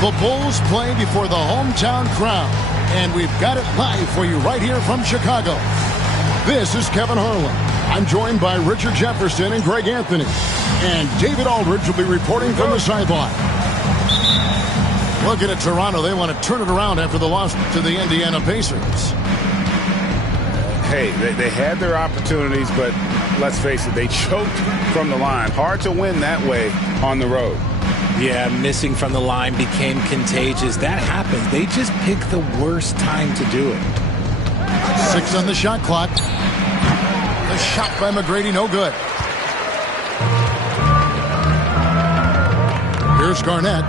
The Bulls play before the hometown crowd, and we've got it live for you right here from Chicago. This is Kevin Harlan. I'm joined by Richard Jefferson and Greg Anthony, and David Aldridge will be reporting from the sideline. Looking at Toronto, they want to turn it around after the loss to the Indiana Pacers. Hey, they had their opportunities, but let's face it, they choked from the line. Hard to win that way on the road. Yeah, missing from the line became contagious. That happens. They just pick the worst time to do it. 6 on the shot clock. The shot by McGrady, no good. Here's Garnett.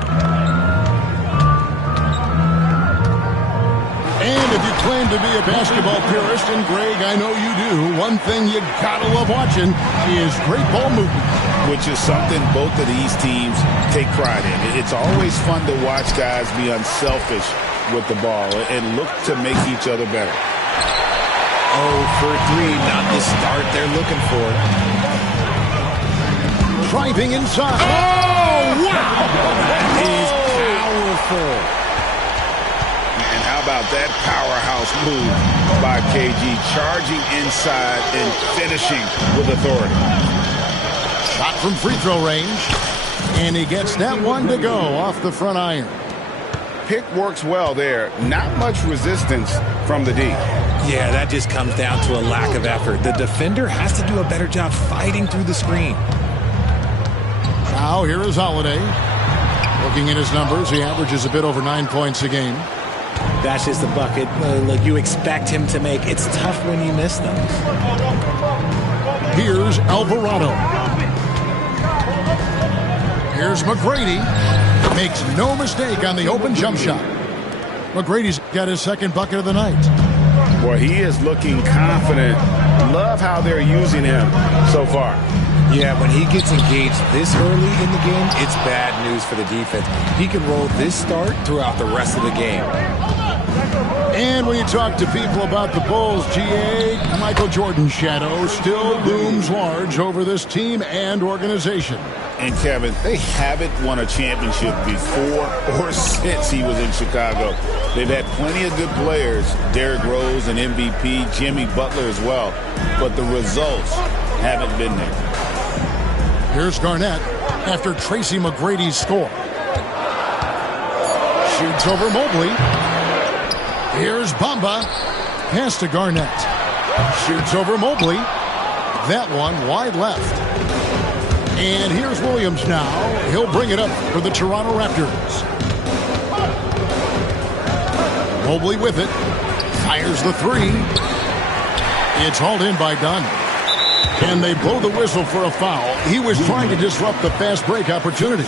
And if you claim to be a basketball purist, and Greg, I know you do, one thing you gotta love watching is great ball movement. Which is something both of these teams take pride in. It's always fun to watch guys be unselfish with the ball and look to make each other better. Oh, for 3, not the start they're looking for. Driving inside. Oh, wow! That is powerful. And how about that powerhouse move by KG, charging inside and finishing with authority. Shot from free throw range, and he gets that one to go off the front iron. Pick works well there. Not much resistance from the D. Yeah, that just comes down to a lack of effort. The defender has to do a better job fighting through the screen. Now here is Holiday. Looking at his numbers, he averages a bit over 9 points a game. That's just the bucket like you expect him to make. It's tough when you miss them. Here's Alvarado. Here's McGrady. Makes no mistake on the open jump shot. McGrady's got his second bucket of the night. Well, he is looking confident. Love how they're using him so far. Yeah, when he gets engaged this early in the game, it's bad news for the defense. He can roll this start throughout the rest of the game. And when you talk to people about the Bulls, GA, Michael Jordan's shadow still looms large over this team and organization. And Kevin, they haven't won a championship before or since he was in Chicago. They've had plenty of good players, Derrick Rose, an MVP, Jimmy Butler as well, but the results haven't been there. Here's Garnett after Tracy McGrady's score. Shoots over Mobley. Here's Bamba. Pass to Garnett. Shoots over Mobley. That one wide left. And here's Williams now. He'll bring it up for the Toronto Raptors. Mobley with it. Fires the 3. It's hauled in by Dunn. And they blow the whistle for a foul. He was trying to disrupt the fast break opportunity.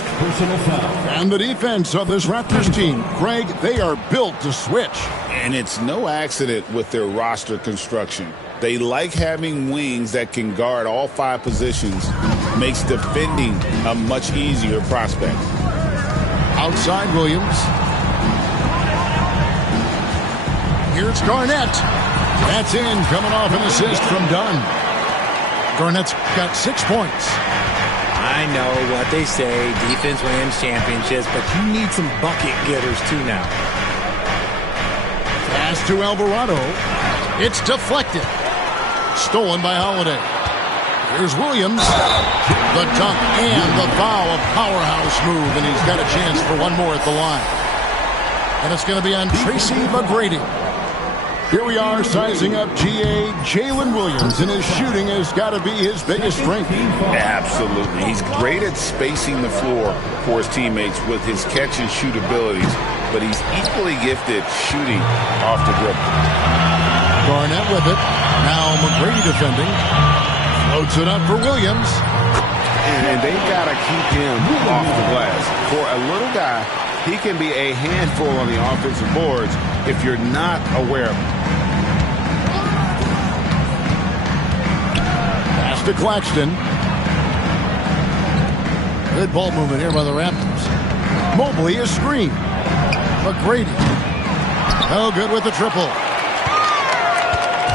And the defense of this Raptors team, Greg, they are built to switch. And it's no accident with their roster construction. They like having wings that can guard all 5 positions. Makes defending a much easier prospect. Outside Williams. Here's Garnett. That's in, coming off an assist from Dunn. Garnett's got 6 points. I know what they say, defense wins championships, but you need some bucket getters too now. Pass to Alvarado. It's deflected. stolen by Holiday. Here's Williams. The dunk and the foul. A powerhouse move, and he's got a chance for one more at the line. And it's going to be on Tracy McGrady. Here we are sizing up GA Jalen Williams, and his shooting has got to be his biggest strength. Absolutely. He's great at spacing the floor for his teammates with his catch-and-shoot abilities, but he's equally gifted shooting off the dribble. Garnett with it. Now McGrady defending. Floats it up for Williams. And they've got to keep him off the glass. For a little guy, he can be a handful on the offensive boards if you're not aware of him. Pass to Claxton. Good ball movement here by the Raptors. Mobley is screened. McGrady. Oh, good with the triple.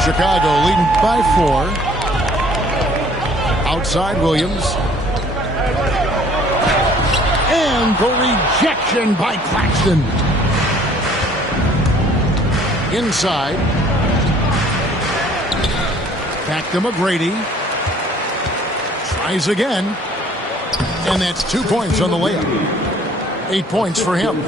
Chicago leading by 4. Outside Williams. And the rejection by Claxton. Inside. Back to McGrady. Tries again. And that's 2 points on the layup. 8 points for him.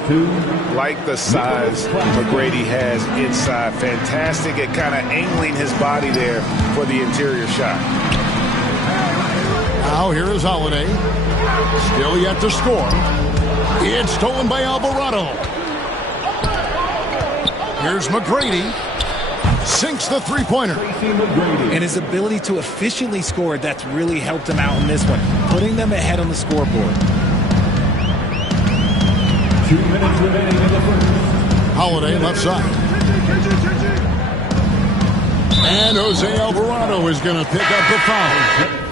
Like the size McGrady has inside. Fantastic at kind of angling his body there for the interior shot. Now here is Holiday. Still yet to score. It's stolen by Alvarado. Here's McGrady. Sinks the three-pointer. And his ability to efficiently score, that's really helped him out in this one, putting them ahead on the scoreboard. 2 minutes remaining in the first. Holiday left side. And Jose Alvarado is going to pick up the foul.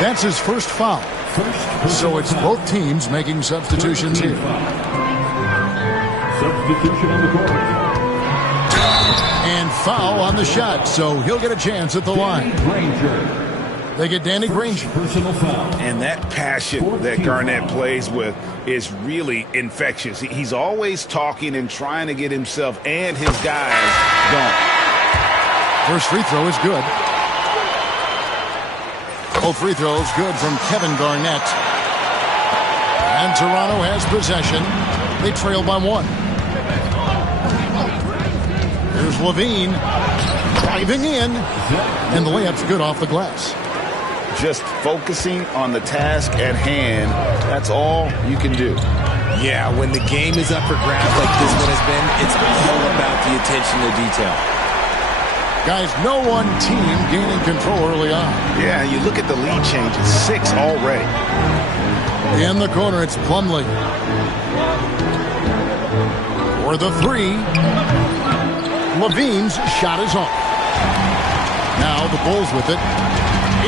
That's his first foul. So it's both teams making substitutions here. Substitution on the court. And foul on the shot, so he'll get a chance at the line. They get Danny Granger. Personal foul. And that passion that Garnett plays with is really infectious. He's always talking and trying to get himself and his guys going. First free throw is good. Both free throws good from Kevin Garnett. And Toronto has possession. They trail by 1. Here's Levine driving in. And the layup's good off the glass. Just focusing on the task at hand, that's all you can do. Yeah, when the game is up for grabs like this one has been, it's all about the attention to detail. Guys, no one team gaining control early on. Yeah, you look at the lead changes, 6 already. In the corner, it's Plumlee. For the 3. Levine's shot is off. Now the Bulls with it.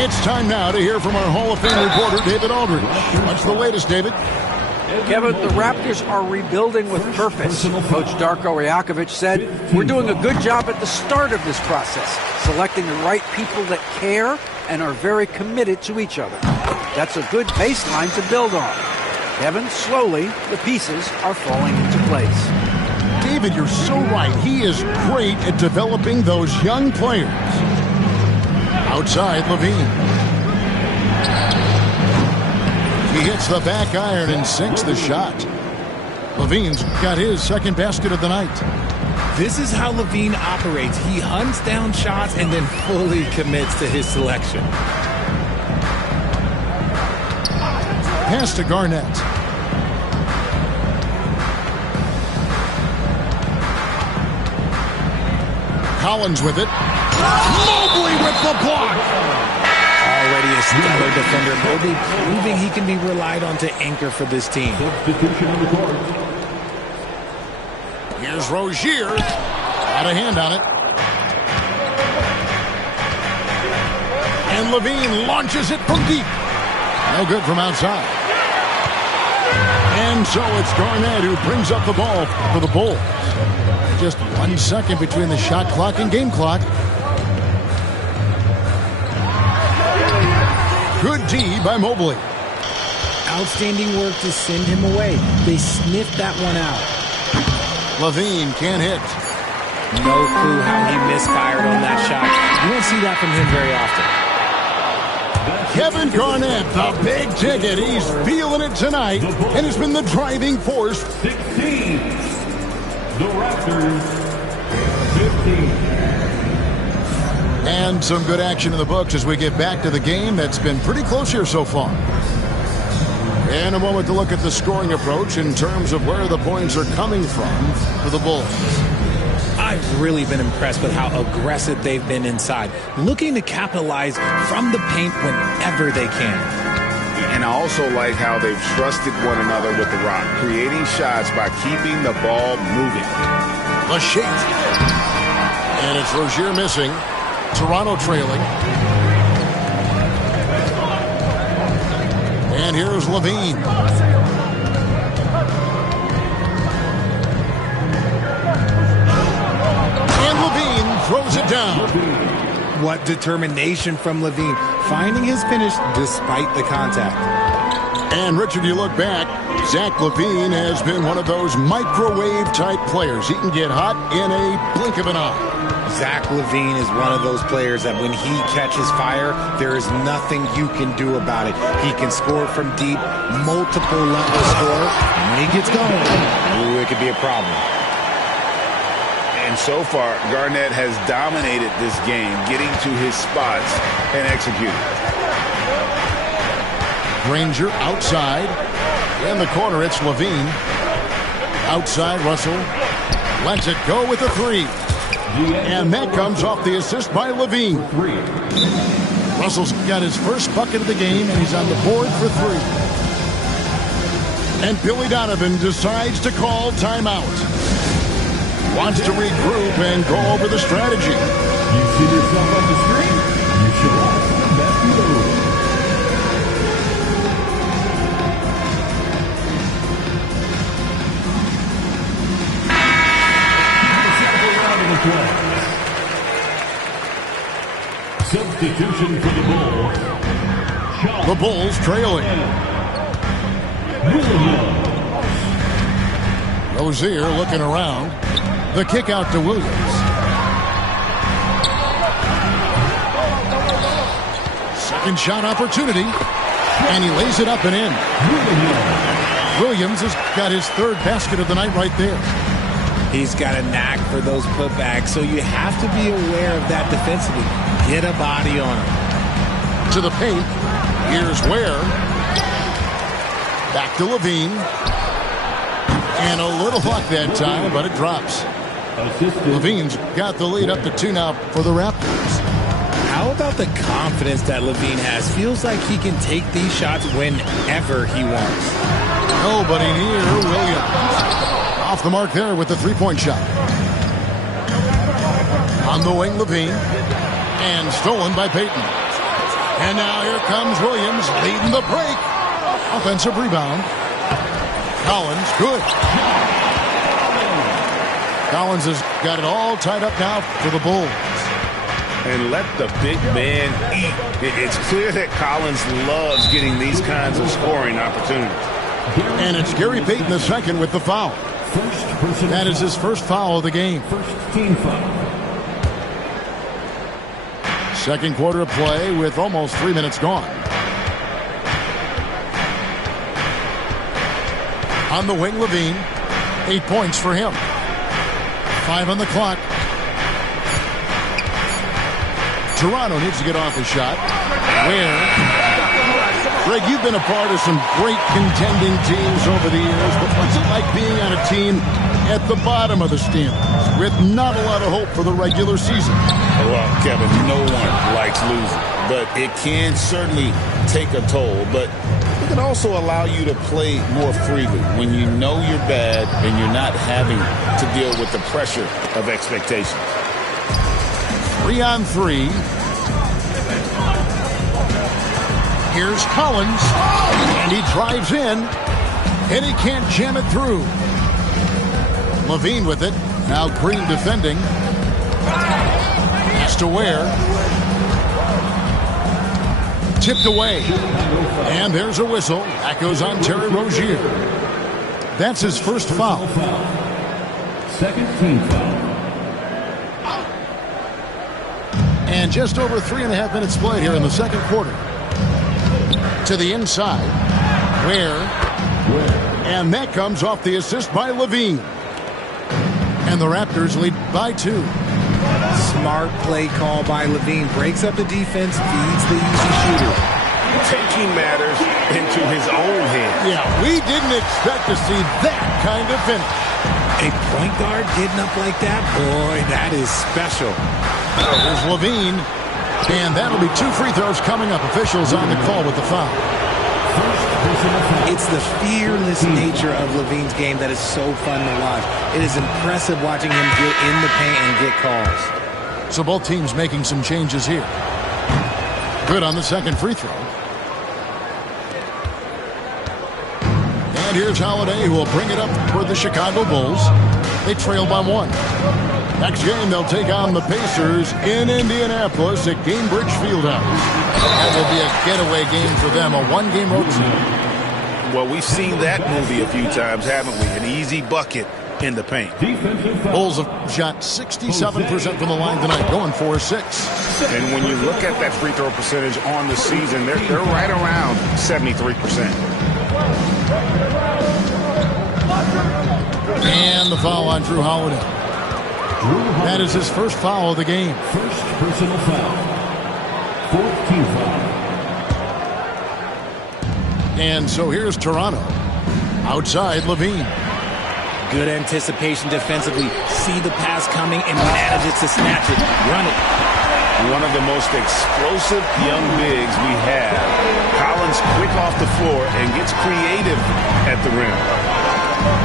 It's time now to hear from our Hall of Fame reporter, David Aldridge. What's the latest, David? Kevin, the Raptors are rebuilding with purpose. Coach Darko Rajakovic said, "We're doing a good job at the start of this process, selecting the right people that care and are very committed to each other. That's a good baseline to build on." Kevin, slowly, the pieces are falling into place. David, you're so right. He is great at developing those young players. Outside, Levine. He hits the back iron and sinks the shot. Levine's got his second basket of the night. This is how Levine operates. He hunts down shots and then fully commits to his selection. Pass to Garnett. Collins with it. Mobley with the block. Already a stellar defender, Mobley proving he can be relied on to anchor for this team. Substitution on the court. Here's Rozier. Got a hand on it. And Levine launches it from deep. No good from outside. And so it's Garnett who brings up the ball for the Bulls. Just 1 second between the shot clock and game clock. Good D by Mobley. Outstanding work to send him away. They sniffed that one out. Levine can't hit. No clue how he misfired on that shot. You won't see that from him very often. Kevin Garnett, the big ticket. He's feeling it tonight, and has been the driving force. 16. The Raptors, 15. And some good action in the books as we get back to the game that's been pretty close here so far. And a moment to look at the scoring approach in terms of where the points are coming from for the Bulls. I've really been impressed with how aggressive they've been inside, looking to capitalize from the paint whenever they can. And I also like how they've trusted one another with the rock, creating shots by keeping the ball moving. The shake. And it's Rozier missing. Toronto trailing. And here's Levine. And Levine throws it down. What determination from Levine, finding his finish despite the contact. And Richard, you look back, Zach LaVine has been one of those microwave-type players. He can get hot in a blink of an eye. Zach LaVine is one of those players that when he catches fire, there is nothing you can do about it. He can score from deep, multiple level score. And when he gets going, ooh, it could be a problem. And so far, Garnett has dominated this game, getting to his spots and executing. Granger outside. In the corner, it's Levine. Outside, Russell lets it go with a three. And that comes off the assist by Levine. Russell's got his first bucket of the game, and he's on the board for three. And Billy Donovan decides to call timeout. Wants to regroup and go over the strategy. You see yourself on the screen? You should also bet below. Substitution for the Bulls. The Bulls trailing. Rozier looking around. The kick out to Williams. Second shot opportunity. And he lays it up and in. Williams has got his third basket of the night right there. He's got a knack for those putbacks, so you have to be aware of that defensively. Get a body on him. To the paint. Here's Ware. Back to Levine. And a little luck that time, but it drops. Levine's got the lead up to 2 now for the Raptors. How about the confidence that Levine has? Feels like he can take these shots whenever he wants. Nobody near Williams. Off the mark there with the three-point shot. On the wing, Levine. And stolen by Payton. And now here comes Williams leading the break. Offensive rebound. Collins, good. Collins has got it all tied up now for the Bulls. And let the big man eat. It's clear that Collins loves getting these kinds of scoring opportunities. And it's Gary Payton II with the foul. That is his first foul of the game. First team foul. Second quarter of play with almost 3 minutes gone. On the wing, Levine. 8 points for him. 5 on the clock. Toronto needs to get off a shot. Greg, you've been a part of some great contending teams over the years, but what's it like being on a team at the bottom of the standings with not a lot of hope for the regular season? Well, Kevin, no one likes losing, but it can certainly take a toll. But it can also allow you to play more freely when you know you're bad and you're not having to deal with the pressure of expectations. 3 on 3. Here's Collins, and he drives in, and he can't jam it through. Levine with it. Now Green defending. Has to Ware. Tipped away. And there's a whistle. That goes on Terry Rozier. That's his first foul. Second team foul. And just over 3.5 minutes played here in the second quarter. To the inside. And that comes off the assist by Levine. And the Raptors lead by 2. Smart play call by Levine. Breaks up the defense, feeds the easy shooter. Taking matters into his own hands. Yeah, we didn't expect to see that kind of finish. A point guard getting up like that? Boy, that is special. There's Levine. And that'll be 2 free throws coming up. Officials on the call with the foul. It's the fearless nature of Levine's game that is so fun to watch. It is impressive watching him get in the paint and get calls. So both teams making some changes here. Good on the second free throw. And here's Holiday, who will bring it up for the Chicago Bulls. They trail by 1. Next game, they'll take on the Pacers in Indianapolis at Gainbridge Fieldhouse. That will be a getaway game for them, a 1-game road trip. Well, we've seen that movie a few times, haven't we? An easy bucket in the paint. Bulls have shot 67% from the line tonight, going 4-6. And when you look at that free throw percentage on the season, they're right around 73%. And the foul on Drew Holiday. That is his first foul of the game. First personal foul. Fourth team foul. And so here's Toronto. Outside, Levine. Good anticipation defensively. See the pass coming and manages to snatch it. Run it. One of the most explosive young bigs we have. Collins quick off the floor and gets creative at the rim.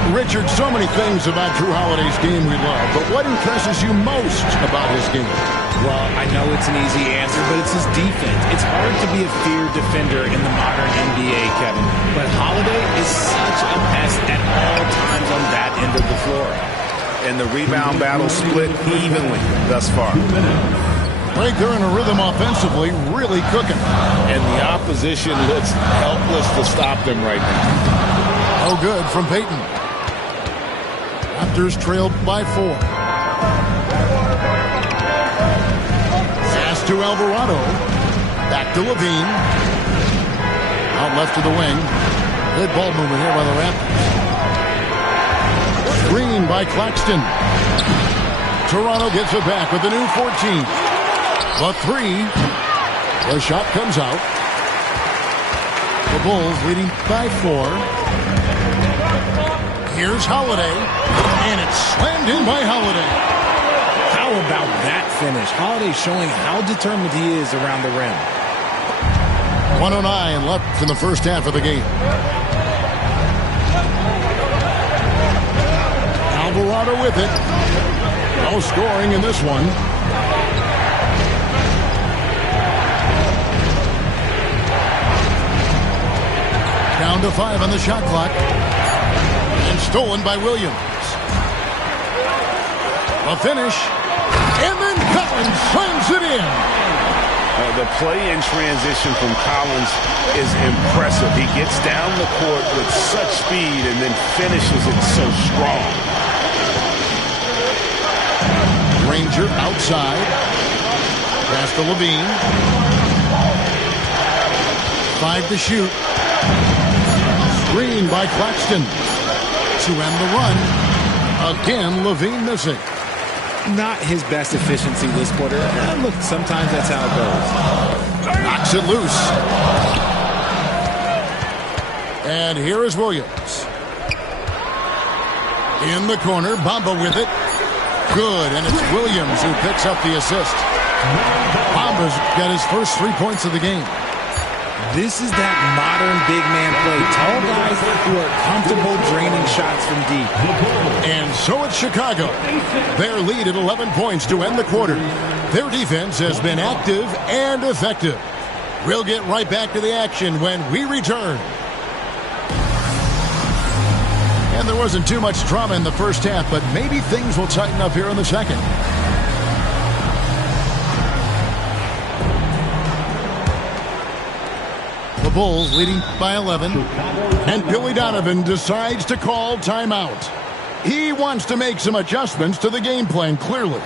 Richard, so many things about Drew Holiday's game we love, but what impresses you most about his game? Well, I know it's an easy answer, but it's his defense. It's hard to be a feared defender in the modern NBA, Kevin. But Holiday is such a pest at all times on that end of the floor. And the rebound battle split evenly thus far. Right, they're in a rhythm offensively, really cooking. And the opposition looks helpless to stop them right now. Oh, good from Payton. Raptors trailed by 4. Pass to Alvarado. Back to Levine. Out left to the wing. Good ball movement here by the Raptors. Screen by Claxton. Toronto gets it back with the new 14. The 3. The shot comes out. The Bulls leading by 4. Here's Holiday, and it's slammed in by Holiday. How about that finish? Holiday showing how determined he is around the rim. 1:09 left in the first half of the game. Alvarado with it. No scoring in this one. Down to 5 on the shot clock. And stolen by Williams. A finish. And then Collins slams it in. The play in transition from Collins is impressive. He gets down the court with such speed and then finishes it so strong. Ranger outside. Pass to Levine. 5 to shoot. Screen by Claxton. To end the run. Again, Levine missing. Not his best efficiency this quarter. Look, sometimes that's how it goes. Knocks it loose. And here is Williams. In the corner, Bamba with it. Good, and it's Williams who picks up the assist. Bamba's got his first 3 points of the game. This is that modern big man play. Tall guys who are comfortable draining shots from deep. And so it's Chicago. Their lead at 11 points to end the quarter. Their defense has been active and effective. We'll get right back to the action when we return. And there wasn't too much drama in the first half, but maybe things will tighten up here in the second. Bulls leading by 11. And Billy Donovan decides to call timeout. He wants to make some adjustments to the game plan, clearly.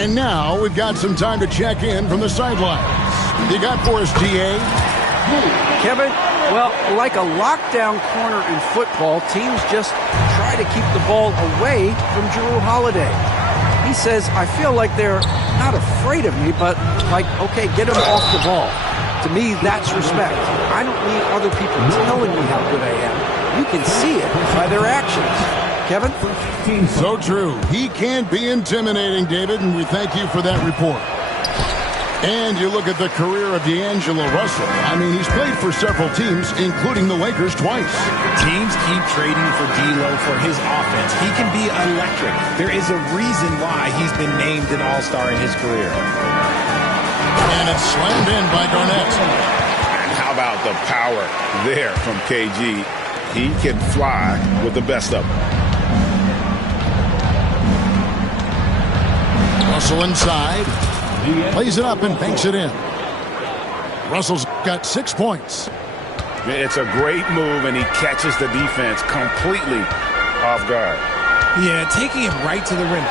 And now we've got some time to check in from the sidelines. You got for us, DA? Kevin, well, like a lockdown corner in football, teams just try to keep the ball away from Jrue Holiday. He says, I feel like they're not afraid of me, but like, okay, get him off the ball. To me, that's respect. I don't need other people telling me how good I am. You can see it by their actions. Kevin? So true. He can be intimidating, David, and we thank you for that report. And you look at the career of D'Angelo Russell. I mean, he's played for several teams, including the Lakers twice. Teams keep trading for D'Lo for his offense. He can be electric. There is a reason why he's been named an all-star in his career. And it's slammed in by Garnett. And how about the power there from KG? He can fly with the best of them. Russell inside. Plays it up and banks it in. Russell's got 6 points. It's a great move, and he catches the defense completely off guard. Yeah, taking it right to the rim.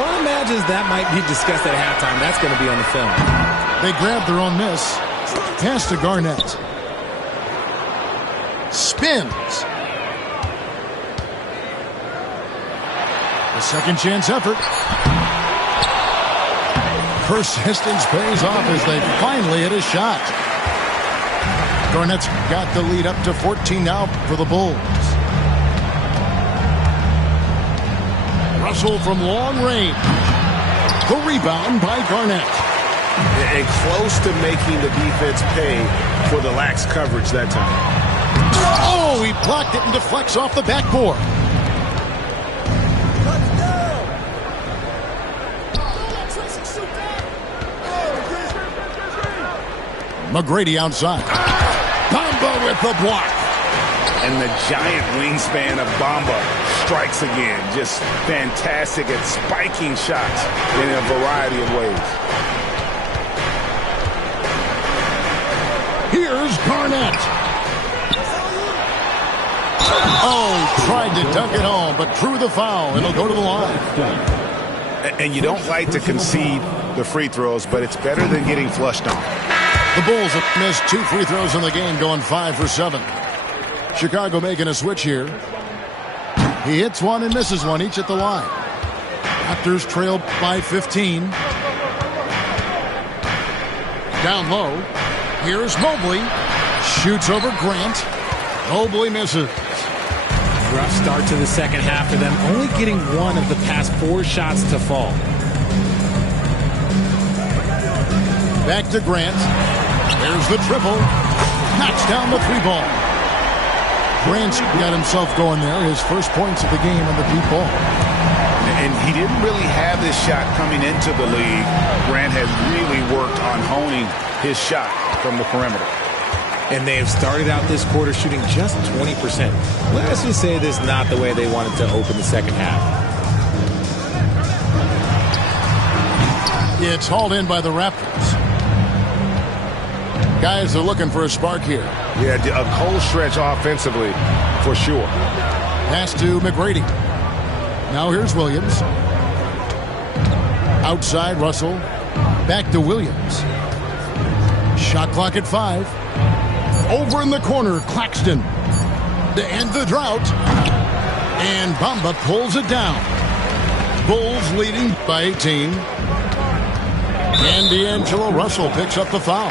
One imagines that might be discussed at halftime. That's going to be on the film. They grab their own miss. Pass to Garnett. Spins. A second chance effort. Persistence pays off as they finally hit a shot. Garnett's got the lead up to 14 now for the Bulls. Russell from long range. The rebound by Garnett. And close to making the defense pay for the lax coverage that time. Oh, he blocked it and deflects off the backboard. McGrady outside. Bamba with the block. And the giant wingspan of Bamba strikes again. Just fantastic at spiking shots in a variety of ways. Here's Garnett. Oh, tried to dunk it home, but drew the foul. It'll go to the line. And you don't like to concede the free throws, but it's better than getting flushed on. The Bulls have missed 2 free throws in the game, going 5 for 7. Chicago making a switch here. He hits one and misses one, each at the line. Raptors trail by 15. Down low. Here's Mobley. Shoots over Grant. Mobley misses. Rough start to the second half for them, only getting one of the past 4 shots to fall. Back to Grant. There's the triple. Knocks down the 3-ball. Grant's got himself going there. His first points of the game on the deep ball. And he didn't really have this shot coming into the league. Grant has really worked on honing his shot from the perimeter. And they have started out this quarter shooting just 20%. Let's just say this is not the way they wanted to open the second half. It's hauled in by the Raptors. Guys are looking for a spark here. Yeah, a cold stretch offensively for sure. Pass to McGrady. Now here's Williams. Outside Russell. Back to Williams. Shot clock at 5. Over in the corner, Claxton. To end the drought. And Bamba pulls it down. Bulls leading by 18. And D'Angelo Russell picks up the foul.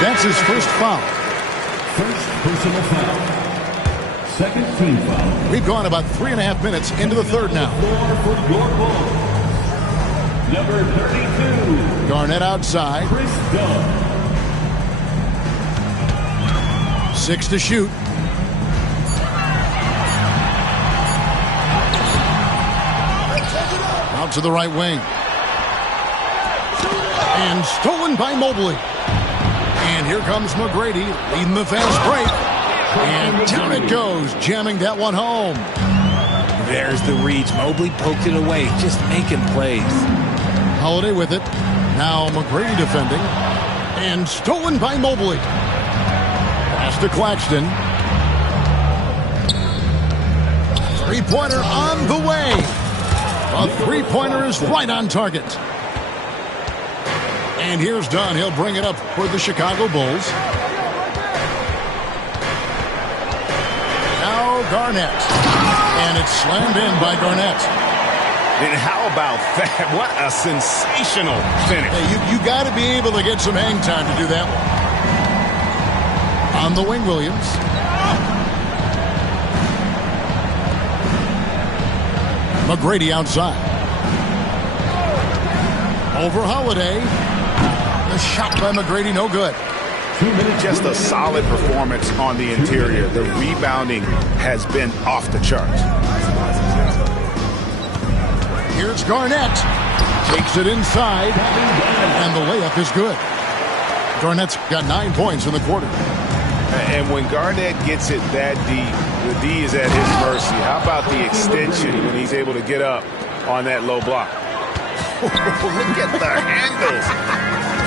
That's his first foul. First personal foul. Second team foul. We've gone about 3.5 minutes into the third now. For your Bulls. Number 32. Garnett outside. Chris Dunn. 6 to shoot. Out to the right wing. And stolen by Mobley. And here comes McGrady leading the fast break. And down it goes, jamming that one home. There's the reach. Mobley poked it away, just making plays. Holiday with it. Now McGrady defending. And stolen by Mobley. Pass to Claxton. Three-pointer on the way. A three-pointer is right on target. And here's Dunn. He'll bring it up for the Chicago Bulls. Now Garnett. And it's slammed in by Garnett. And how about that? What a sensational finish. Hey, you got to be able to get some hang time to do that one. On the wing, Williams. McGrady outside. Over Holiday. The shot by McGrady, no good. Just a solid performance on the interior. The rebounding has been off the charts. Here's Garnett. Takes it inside. And the layup is good. Garnett's got 9 points in the quarter. And when Garnett gets it that deep, the D is at his mercy. How about the extension when he's able to get up on that low block? Look at the handles.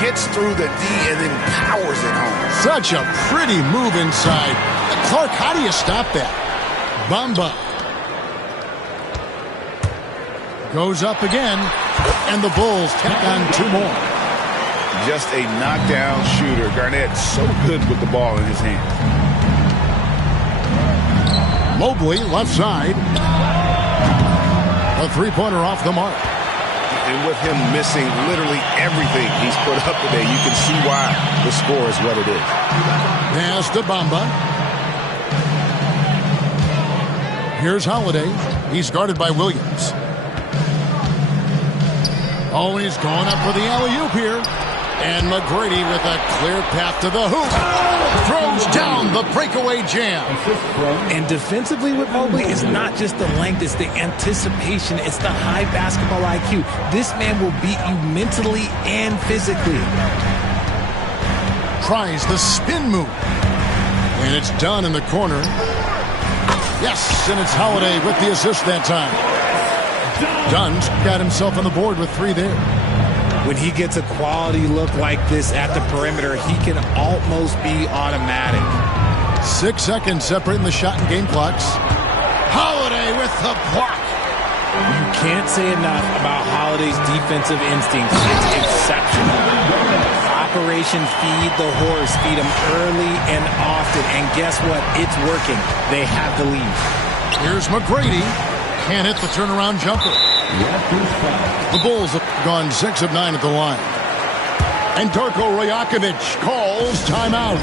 Gets through the D and then powers it home. Such a pretty move inside. Clark, how do you stop that? Bamba. Goes up again. And the Bulls tack on 2 more. Just a knockdown shooter. Garnett so good with the ball in his hand. Mobley, left side. A three-pointer off the mark. And with him missing literally everything he's put up today, you can see why the score is what it is. Pass to Bamba. Here's Holiday. He's guarded by Williams. Oh, he's going up for the alley-oop here. And McGrady with a clear path to the hoop. Throws down the breakaway jam. And defensively with Mobley, it's not just the length, it's the anticipation, it's the high basketball IQ. This man will beat you mentally and physically. Tries the spin move. And it's done in the corner. Yes, and it's Holiday with the assist that time. Dunn's got himself on the board with 3 there. When he gets a quality look like this at the perimeter, he can almost be automatic. 6 seconds separating the shot and game clocks. Holiday with the block. You can't say enough about Holiday's defensive instincts. It's exceptional. Operation Feed the Horse. Feed him early and often. And guess what? It's working. They have the lead. Here's McGrady. Can't hit the turnaround jumper. The Bulls have gone 6 of 9 at the line. And Darko Rajakovic calls timeout.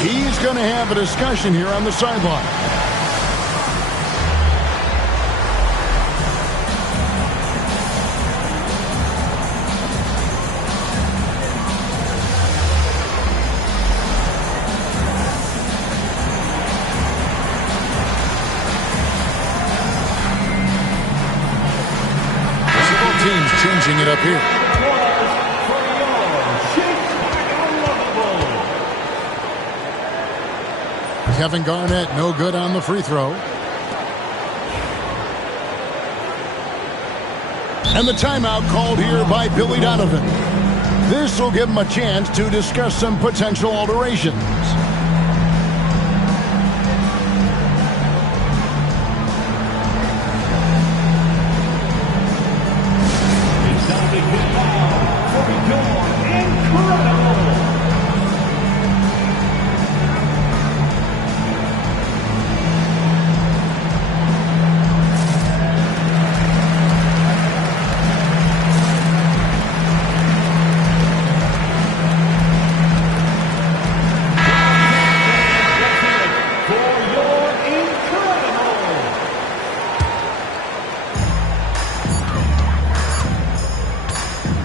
He's going to have a discussion here on the sideline. Teams changing it up here. Kevin Garnett, no good on the free throw. And the timeout called here by Billy Donovan. This will give him a chance to discuss some potential alterations.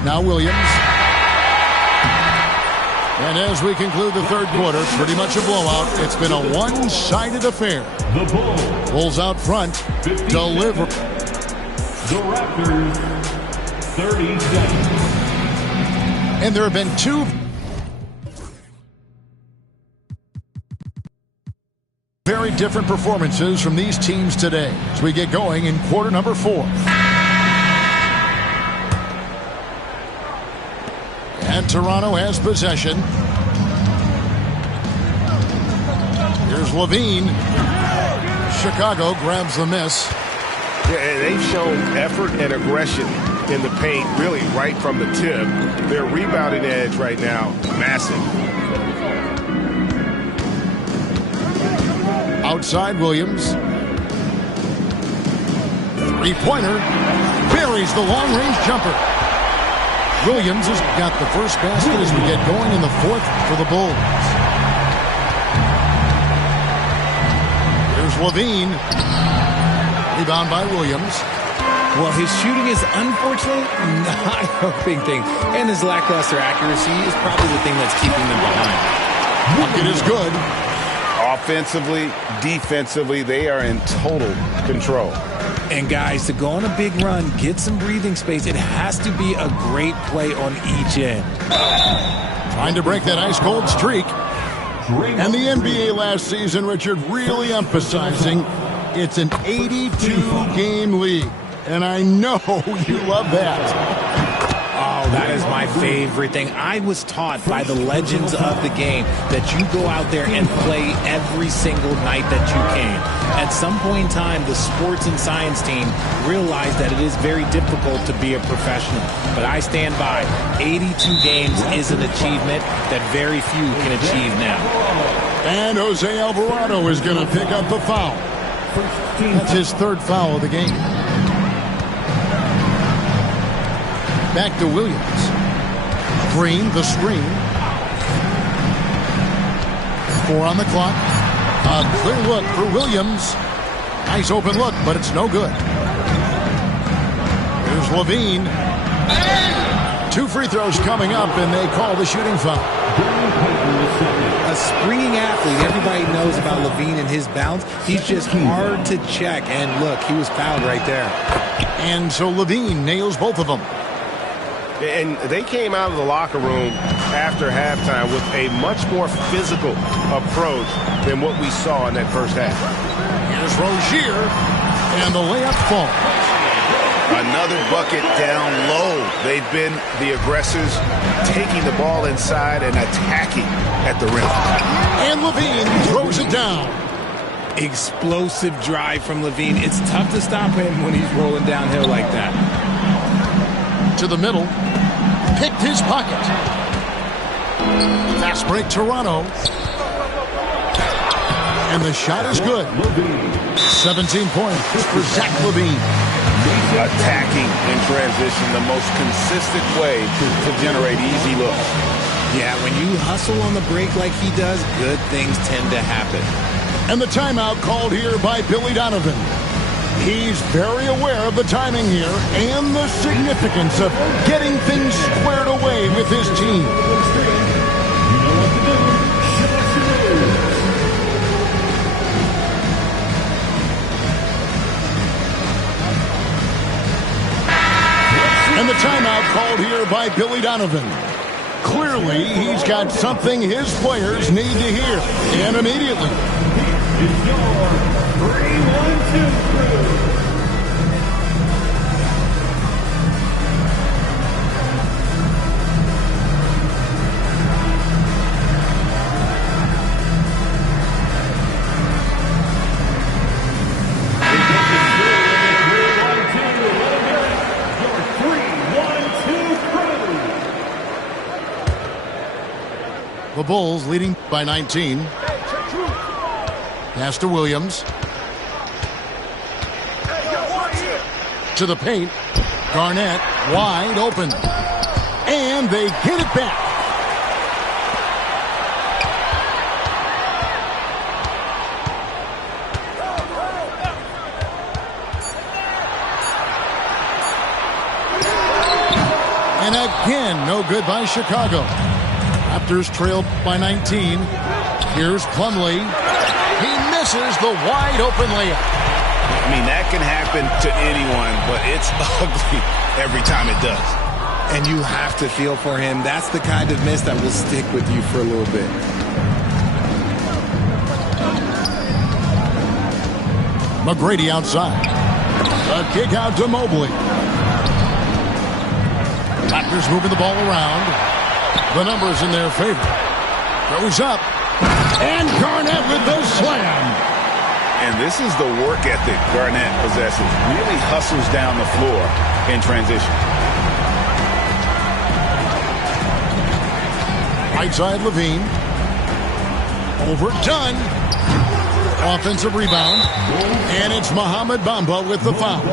Now Williams. And as we conclude the third quarter, pretty much a blowout. It's been a one-sided affair. The Bulls out front. Deliver. The Raptors, 30 seconds. And there have been two very different performances from these teams today as we get going in quarter number 4. And Toronto has possession. Here's Levine. Chicago grabs the miss. Yeah, they've shown effort and aggression in the paint, really right from the tip. Their rebounding edge right now, massive. Outside Williams. Three-pointer. Buries the long-range jumper. Williams has got the first basket as we get going in the fourth for the Bulls. Here's Levine. Rebound by Williams. Well, his shooting is unfortunately not a big thing. And his lackluster accuracy is probably the thing that's keeping them behind. Bucket is good. Offensively, defensively, they are in total control. And guys, to go on a big run, get some breathing space, it has to be a great play on each end. Trying to break that ice-cold streak. And the NBA last season, Richard, really emphasizing it's an 82-game league. And I know you love that. Oh, that is my favorite thing. I was taught by the legends of the game that you go out there and play every single night that you can. At some point in time, the sports and science team realized that it is very difficult to be a professional. But I stand by. 82 games is an achievement that very few can achieve now. And Jose Alvarado is going to pick up the foul. That's his third foul of the game. Back to Williams. Green, the screen. 4 on the clock. A clear look for Williams. Nice open look, but it's no good. Here's Levine. 2 free throws coming up, and they call the shooting foul. A springing athlete, everybody knows about Levine and his bounce. He's just hard to check, and look, he was fouled right there. And so Levine nails both of them. And they came out of the locker room after halftime with a much more physical approach than what we saw in that first half. Here's Rozier, and the layup falls. Another bucket down low. They've been the aggressors, taking the ball inside and attacking at the rim. And Levine throws it down. Explosive drive from Levine. It's tough to stop him when he's rolling downhill like that. To the middle. Picked his pocket. Fast break Toronto. And the shot is good. 17 points for Zach Levine. Attacking in transition, the most consistent way to generate easy looks. Yeah, when you hustle on the break like he does, good things tend to happen. And the timeout called here by Billy Donovan. He's very aware of the timing here and the significance of getting things squared away with his team. And the timeout called here by Billy Donovan. Clearly, he's got something his players need to hear, and immediately. is your 3-1-2 crew. The Bulls leading by 19. Pass to Williams. To the paint. Garnett wide open. And they get it back. And again, no good by Chicago. Raptors trailed by 19. Here's Plumlee. He misses the wide open layup. I mean, that can happen to anyone, but it's ugly every time it does. And you have to feel for him. That's the kind of miss that will stick with you for a little bit. McGrady outside. A kick out to Mobley. Raptors moving the ball around. The numbers in their favor. Goes up. And Garnett with the slam. And this is the work ethic Garnett possesses. Really hustles down the floor in transition. Right side, Levine. Overdone. Offensive rebound. And it's Mohamed Bamba with the foul.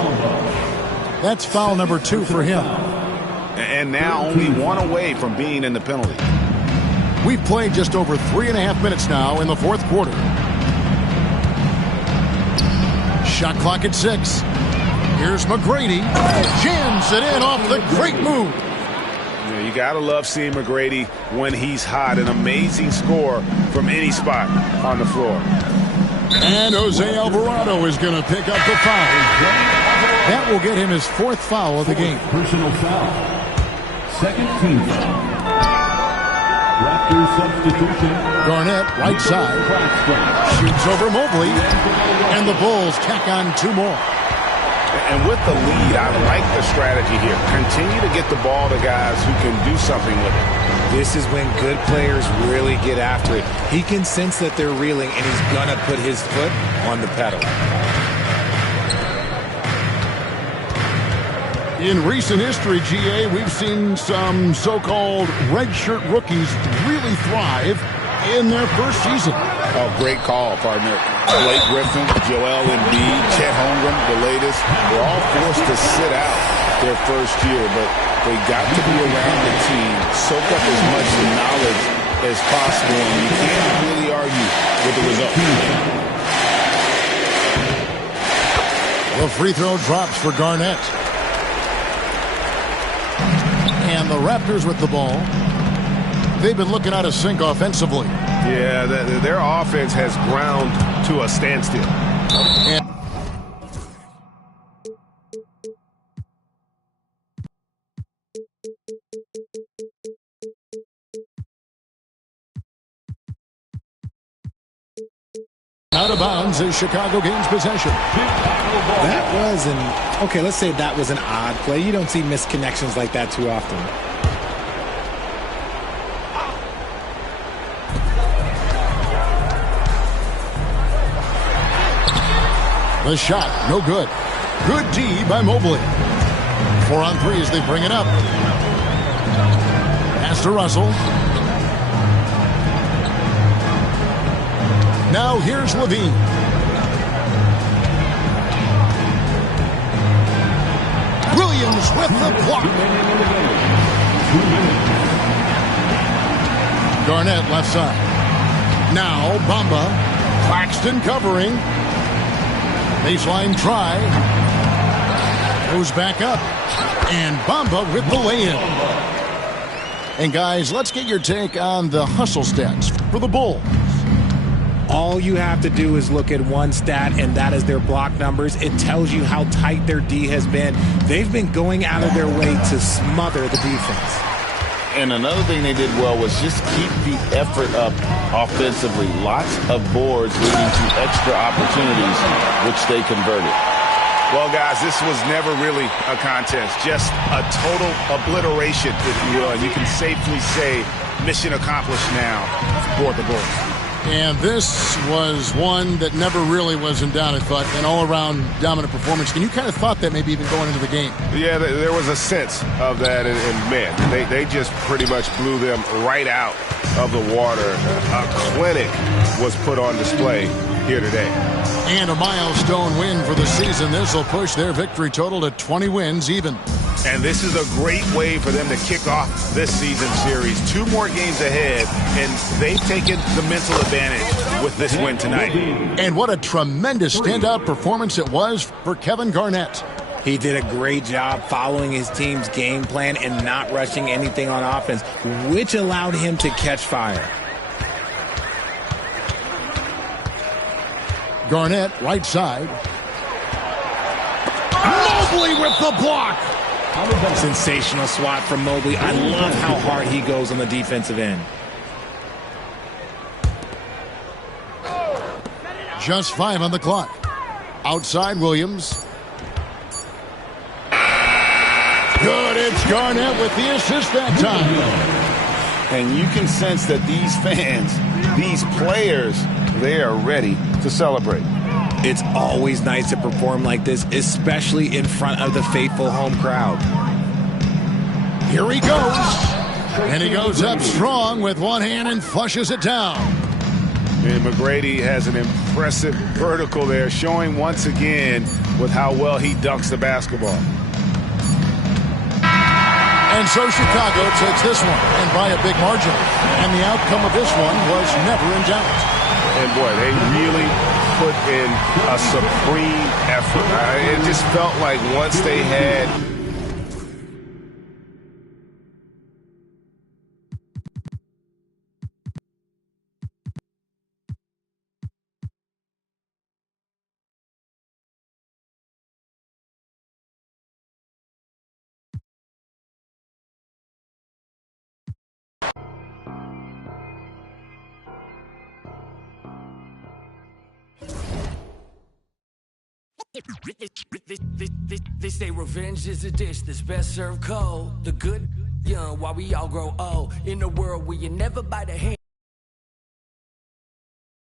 That's foul number 2 for him. And now only one away from being in the penalty. We've played just over 3.5 minutes now in the fourth quarter. Shot clock at 6. Here's McGrady. Jams it in off the great move. You got to love seeing McGrady when he's hot. An amazing score from any spot on the floor. And Jose Alvarado is going to pick up the foul. That will get him his 4th foul of the game. Personal foul. Second team foul. Raptors substitution. Garnett, right side. Shoots over Mobley. And the Bulls tack on 2 more. And with the lead, I like the strategy here. Continue to get the ball to guys who can do something with it. This is when good players really get after it. He can sense that they're reeling, and he's going to put his foot on the pedal. In recent history, GA, we've seen some so-called redshirt rookies really thrive in their first season. Oh, great call, partner. Blake Griffin, Joel Embiid, Chet Holmgren, the latest. They're all forced to sit out their first year, but they got to be around the team, soak up as much knowledge as possible, and you can't really argue with the result. The free throw drops for Garnett. And the Raptors with the ball. They've been looking out of sync offensively. Yeah, their offense has ground to a standstill. And out of bounds as Chicago gains possession. That was okay, let's say that was an odd play. You don't see misconnections like that too often. The shot, no good. Good D by Mobley. 4 on 3 as they bring it up. Pass to Russell. Now here's Levine. Williams with the block. Garnett left side. Now Bamba. Claxton covering. Baseline try. Goes back up. And Bamba with the lay-in. And guys, let's get your take on the hustle stats for the Bulls. All you have to do is look at one stat, and that is their block numbers. It tells you how tight their D has been. They've been going out of their way to smother the defense. And another thing they did well was just keep the effort up Offensively, lots of boards leading to extra opportunities, which they converted. Well, guys, this was never really a contest, just a total obliteration, if you will. You can safely say mission accomplished now for the Bulls. And this was one that never really was in doubt, I thought, an all-around dominant performance. And you kind of thought that maybe even going into the game. Yeah, there was a sense of that, and man, they just pretty much blew them right out of the water. A clinic was put on display here today. And a milestone win for the season. This will push their victory total to 20 wins even. And this is a great way for them to kick off this season series. 2 more games ahead, and they've taken the mental advantage with this win tonight. And what a tremendous standout performance it was for Kevin Garnett. He did a great job following his team's game plan and not rushing anything on offense, which allowed him to catch fire. Garnett, right side. Mobley with the block. Sensational swat from Mobley. I love how hard he goes on the defensive end. Just 5 on the clock. Outside Williams. Good, it's Garnett with the assist that time. And you can sense that these fans, these players, they are ready to celebrate. It's always nice to perform like this, especially in front of the faithful home crowd. Here he goes. And he goes up strong with one hand and flushes it down. And McGrady has an impressive vertical there, showing once again with how well he dunks the basketball. And so Chicago takes this one, and by a big margin. And the outcome of this one was never in doubt. And boy, they really put in a supreme effort. It just felt like once they had... They say revenge is a dish that's best served cold. The good young while we all grow old. In a world where you never bite a hand.